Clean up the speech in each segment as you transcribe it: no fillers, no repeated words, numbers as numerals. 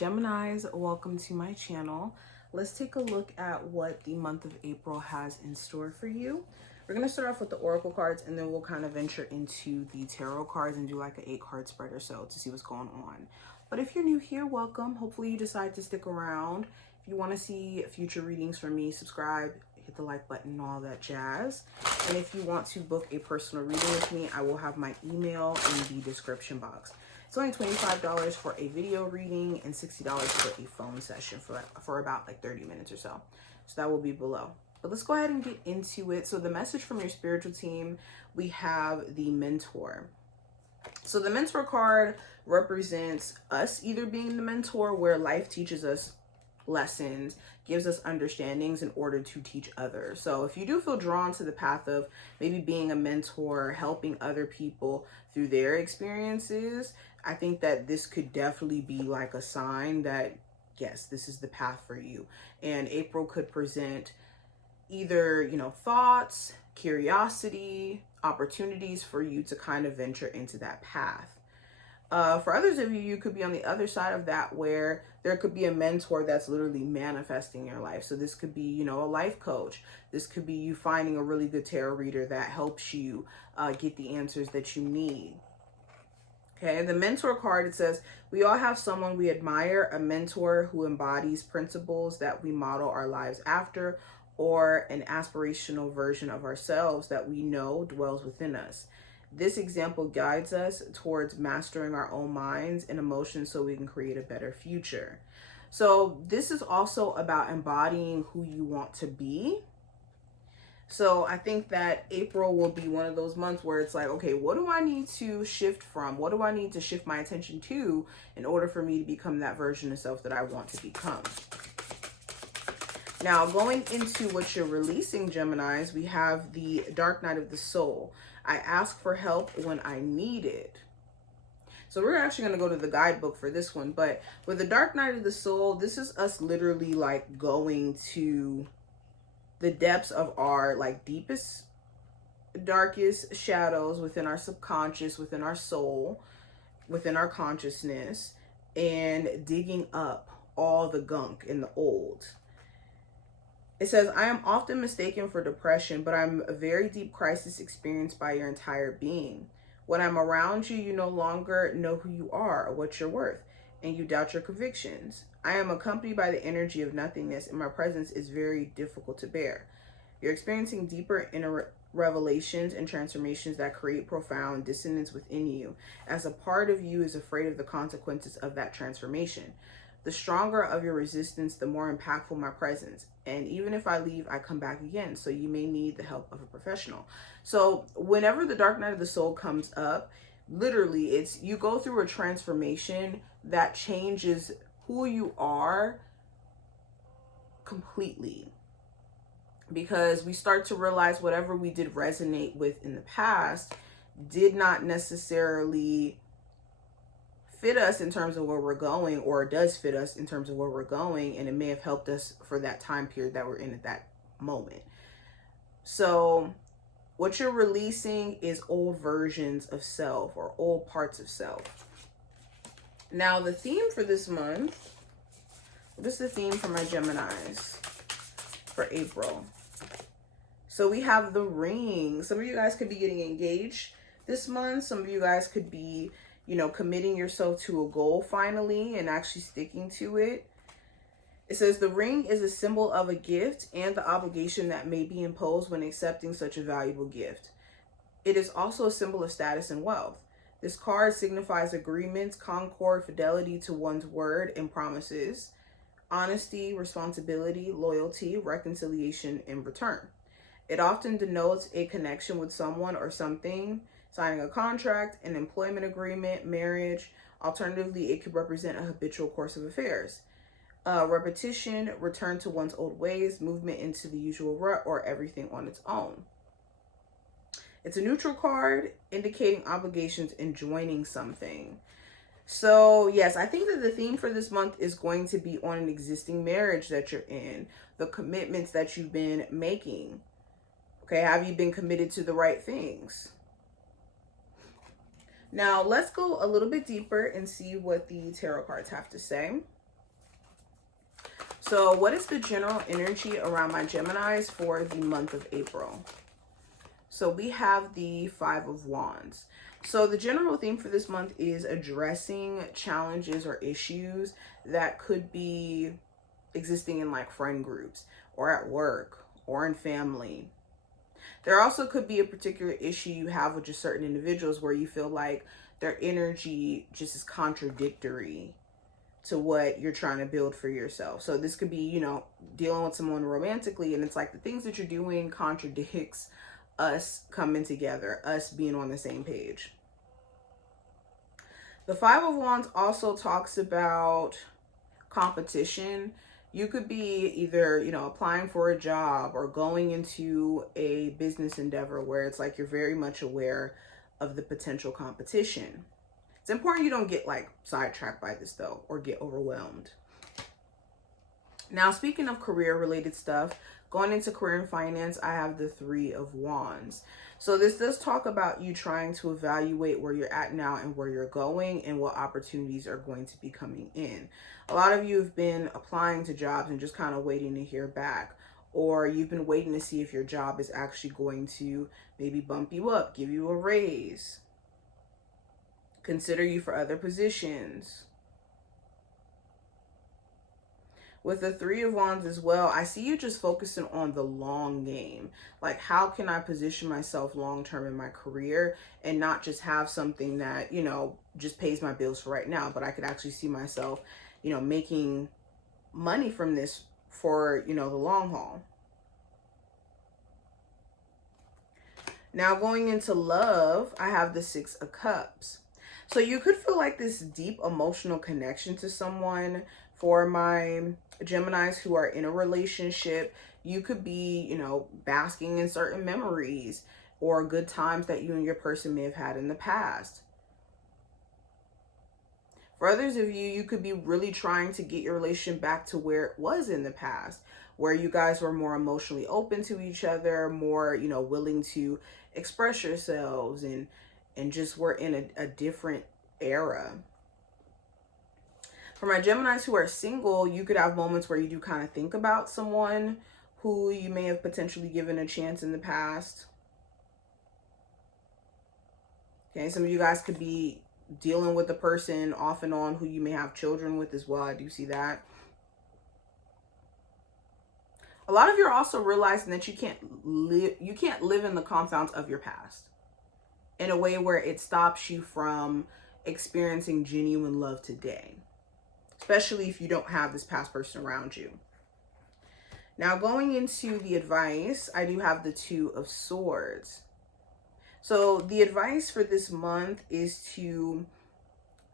Geminis, welcome to my channel. Let's take a look at what the month of April has in store for you. We're going to start off with the oracle cards, and then we'll kind of venture into the tarot cards and do like an 8-card spread or so to see what's going on. But if you're new here, welcome. Hopefully you decide to stick around. If you want to see future readings from me, subscribe, hit the like button, and all that jazz. And if you want to book a personal reading with me, I will have my email in the description box. It's only $25 for a video reading and $60 for a phone session for about like 30 minutes or so. So that will be below. But let's go ahead and get into it. So the message from your spiritual team, we have the mentor. So the mentor card represents us either being the mentor, where life teaches us lessons, gives us understandings in order to teach others. So if you do feel drawn to the path of maybe being a mentor, helping other people through their experiences, I think that this could definitely be like a sign that, yes, this is the path for you. And April could present either, thoughts, curiosity, opportunities for you to kind of venture into that path. For others of you, you could be on the other side of that, where there could be a mentor that's literally manifesting your life. So this could be, a life coach. This could be you finding a really good tarot reader that helps you get the answers that you need. Okay, the mentor card, it says, we all have someone we admire, a mentor who embodies principles that we model our lives after, or an aspirational version of ourselves that we know dwells within us. This example guides us towards mastering our own minds and emotions so we can create a better future. So this is also about embodying who you want to be. So I think that April will be one of those months where it's like, okay, what do I need to shift from? What do I need to shift my attention to in order for me to become that version of self that I want to become? Now, going into what you're releasing, Geminis, we have the Dark Night of the Soul. I ask for help when I need it. So we're actually going to go to the guidebook for this one. But with the Dark Night of the Soul, this is us literally like going to the depths of our like deepest, darkest shadows within our subconscious, within our soul, within our consciousness, and digging up all the gunk and the old. It says, I am often mistaken for depression, but I'm a very deep crisis experienced by your entire being. When I'm around you, you no longer know who you are or what you're worth, and you doubt your convictions. I am accompanied by the energy of nothingness, and my presence is very difficult to bear. You're experiencing deeper inner revelations and transformations that create profound dissonance within you, as a part of you is afraid of the consequences of that transformation. The stronger of your resistance, the more impactful my presence. And even if I leave, I come back again. So you may need the help of a professional. So whenever the Dark Night of the Soul comes up, literally it's you go through a transformation that changes who you are completely. Because we start to realize whatever we did resonate with in the past did not necessarily fit us in terms of where we're going, or it does fit us in terms of where we're going, and it may have helped us for that time period that we're in at that moment. So what you're releasing is old versions of self or old parts of self. Now the theme for this month, this is the theme for my Geminis for April. So we have the ring. Some of you guys could be getting engaged this month. Some of you guys could be committing yourself to a goal finally and actually sticking to it. It says the ring is a symbol of a gift and the obligation that may be imposed when accepting such a valuable gift. It is also a symbol of status and wealth. This card signifies agreements, concord, fidelity to one's word and promises, honesty, responsibility, loyalty, reconciliation in return. It often denotes a connection with someone or something, signing a contract, an employment agreement, marriage. Alternatively, it could represent a habitual course of affairs. Repetition, return to one's old ways, movement into the usual rut, or everything on its own. It's a neutral card indicating obligations and joining something. So yes, I think that the theme for this month is going to be on an existing marriage that you're in, the commitments that you've been making. Okay, have you been committed to the right things? Now, let's go a little bit deeper and see what the tarot cards have to say. So what is the general energy around my Geminis for the month of April? So we have the Five of Wands. So the general theme for this month is addressing challenges or issues that could be existing in like friend groups or at work or in family. There also could be a particular issue you have with just certain individuals where you feel like their energy just is contradictory to what you're trying to build for yourself. So this could be, you know, dealing with someone romantically, and it's like the things that you're doing contradicts us coming together, us being on the same page. The Five of Wands also talks about competition. You could be either, you know, applying for a job or going into a business endeavor where it's like you're very much aware of the potential competition. It's important you don't get like sidetracked by this though, or get overwhelmed. Now, speaking of career related stuff, going into career and finance, I have the Three of Wands. So this does talk about you trying to evaluate where you're at now and where you're going and what opportunities are going to be coming in. A lot of you have been applying to jobs and just kind of waiting to hear back, or you've been waiting to see if your job is actually going to maybe bump you up, give you a raise, consider you for other positions. With the Three of Wands as well, I see you just focusing on the long game. Like, how can I position myself long-term in my career and not just have something that, you know, just pays my bills for right now, but I could actually see myself, you know, making money from this for, you know, the long haul. Now, going into love, I have the Six of Cups. So you could feel like this deep emotional connection to someone. For my Geminis who are in a relationship, you could be, you know, basking in certain memories or good times that you and your person may have had in the past. For others of you, you could be really trying to get your relationship back to where it was in the past, where you guys were more emotionally open to each other, more, you know, willing to express yourselves, and just were in a different era. For my Geminis who are single, you could have moments where you do kind of think about someone who you may have potentially given a chance in the past. Okay, some of you guys could be dealing with the person off and on who you may have children with as well. I do see that. A lot of you are also realizing that you can't live in the confines of your past in a way where it stops you from experiencing genuine love today, especially if you don't have this past person around you. Now, going into the advice, I do have the Two of Swords. So the advice for this month is to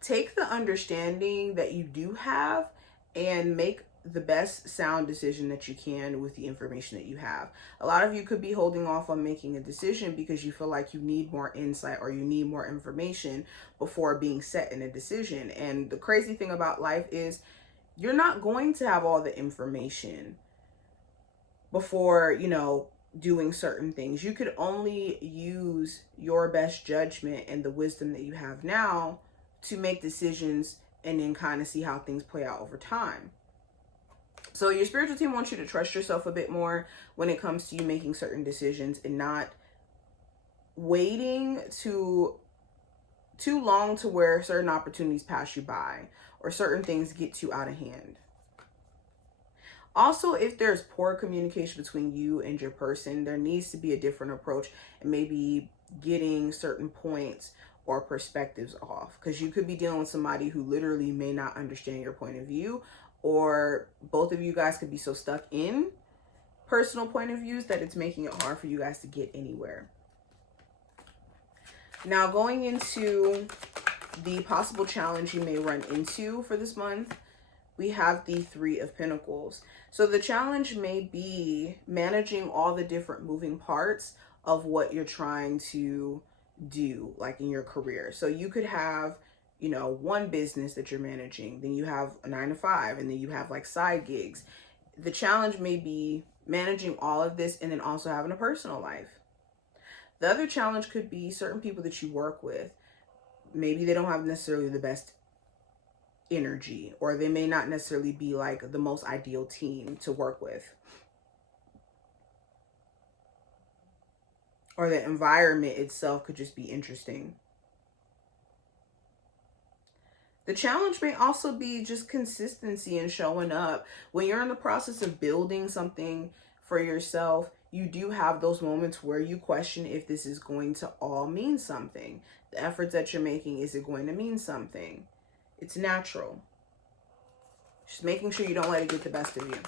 take the understanding that you do have and make the best sound decision that you can with the information that you have. A lot of you could be holding off on making a decision because you feel like you need more insight or you need more information before being set in a decision. And the crazy thing about life is you're not going to have all the information before, you know, doing certain things. You could only use your best judgment and the wisdom that you have now to make decisions and then kind of see how things play out over time. So your spiritual team wants you to trust yourself a bit more when it comes to you making certain decisions and not waiting too long to where certain opportunities pass you by or certain things get too out of hand. Also, if there's poor communication between you and your person, there needs to be a different approach and maybe getting certain points or perspectives off, because you could be dealing with somebody who literally may not understand your point of view, or both of you guys could be so stuck in personal point of views that it's making it hard for you guys to get anywhere. Now, going into the possible challenge you may run into for this month, we have the Three of Pentacles. So the challenge may be managing all the different moving parts of what you're trying to do, like in your career. So you could have, you know, one business that you're managing, then you have a 9-to-5, and then you have like side gigs. The challenge may be managing all of this and then also having a personal life. The other challenge could be certain people that you work with. Maybe they don't have necessarily the best energy, or they may not necessarily be like the most ideal team to work with, or the environment itself could just be interesting. The challenge may also be just consistency and showing up. When you're in the process of building something for yourself, you do have those moments where you question if this is going to all mean something. The efforts that you're making, is it going to mean something? It's natural. Just making sure you don't let it get the best of you.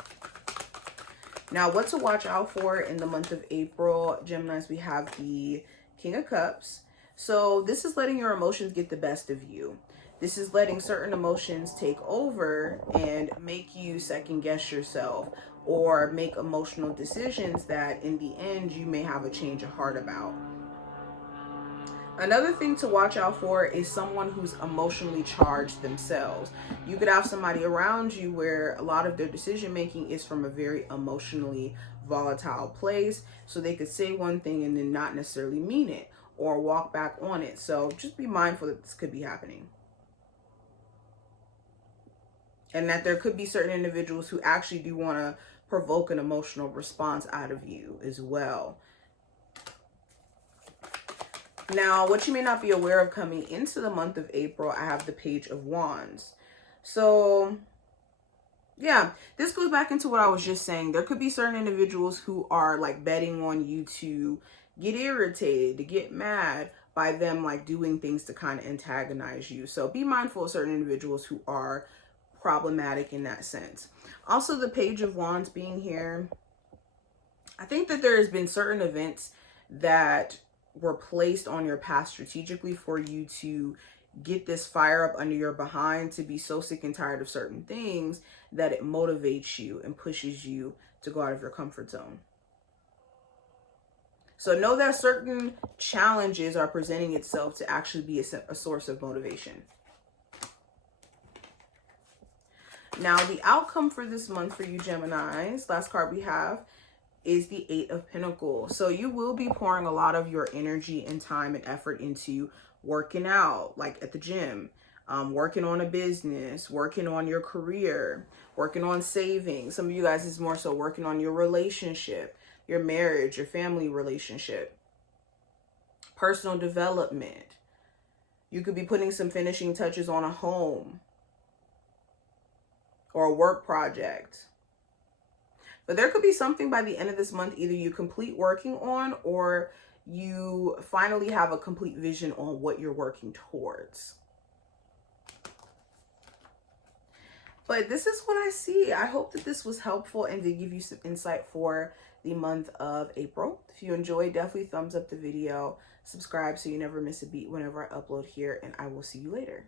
Now, what to watch out for in the month of April, Geminis, we have the King of Cups. So this is letting your emotions get the best of you. This is letting certain emotions take over and make you second guess yourself, or make emotional decisions that in the end you may have a change of heart about. Another thing to watch out for is someone who's emotionally charged themselves. You could have somebody around you where a lot of their decision making is from a very emotionally volatile place. So they could say one thing and then not necessarily mean it, or walk back on it. So just be mindful that this could be happening. And that there could be certain individuals who actually do want to provoke an emotional response out of you as well. Now, what you may not be aware of coming into the month of April, I have the Page of Wands. So, yeah, this goes back into what I was just saying. There could be certain individuals who are like betting on you to get irritated, to get mad by them like doing things to kind of antagonize you. So be mindful of certain individuals who are problematic in that sense. Also, the Page of Wands being here, I think that there has been certain events that were placed on your path strategically for you to get this fire up under your behind, to be so sick and tired of certain things that it motivates you and pushes you to go out of your comfort zone. So know that certain challenges are presenting itself to actually be a source of motivation. Now, the outcome for this month for you Geminis, last card we have, is the Eight of Pentacles. So you will be pouring a lot of your energy and time and effort into working out, like at the gym, working on a business, working on your career, working on saving. Some of you guys is more so working on your relationship, your marriage, your family relationship, personal development. You could be putting some finishing touches on a home or a work project. But there could be something by the end of this month, either you complete working on, or you finally have a complete vision on what you're working towards. But this is what I see. I hope that this was helpful and did give you some insight for the month of April. If you enjoyed, definitely thumbs up the video, subscribe so you never miss a beat whenever I upload here, and I will see you later.